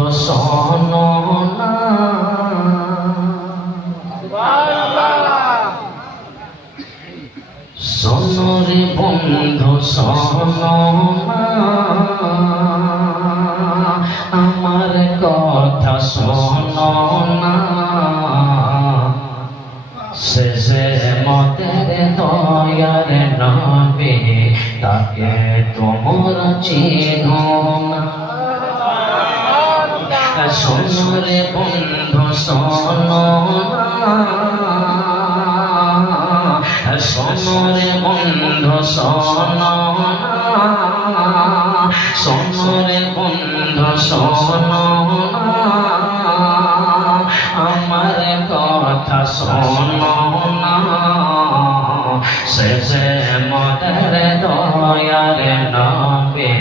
বন্ধু শোনো না, শোনো রে বন্ধু শোনো না, আমার কথা শোনো না। শেষে মতের দয়ার নবী, তাকে তোমরা চিনো না। শোনো রে বন্ধু শোনো না, শোনো রে বন্ধু শোনো না, শোনো রে বন্ধু শোনো না, আমার কথা শোনো না। শেষে মতের দয়ার নবী,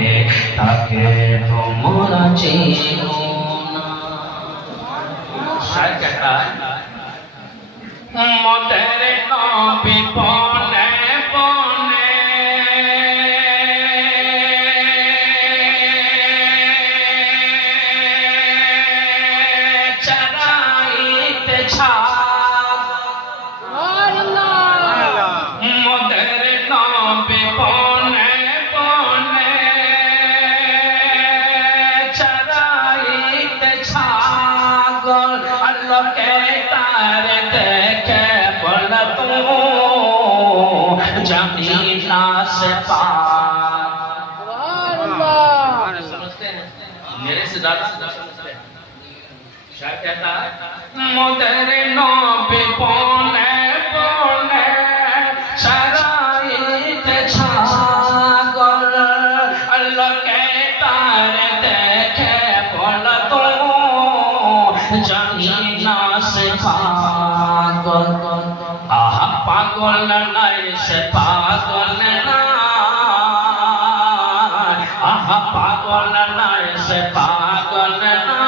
তাকে তোমরা চিনো না। মতের নবী বনে বনে চরাইতে ছাগ, মতের নবী বনে বনে চরাইতে ছাগল, আল্লাহকে তার দেখে বল তু जमीना से पार। मेरे से ज्यादा समझते हैं। शायद कहता है मोदर नबी बोले बोले शराइत छागल, अल्लाह के तार देखे बोल तो जमीना से पागल। आहा पागल नहीं से पागल ना, आहा पागल नहीं से पागल ना,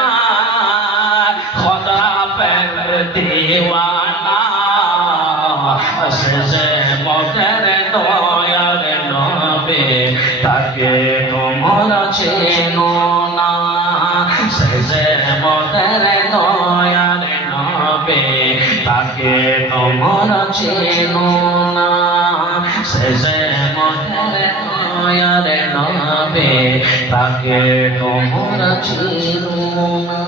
खुदा पर दीवाना। से मोदर दयार नबी, ताके তোমরা চেনো না। से मोदर दयार नबी, ताके তোমরা চেনো না। শেষে মতের দয়ার নবী, তাকে তোমরা চিনো না।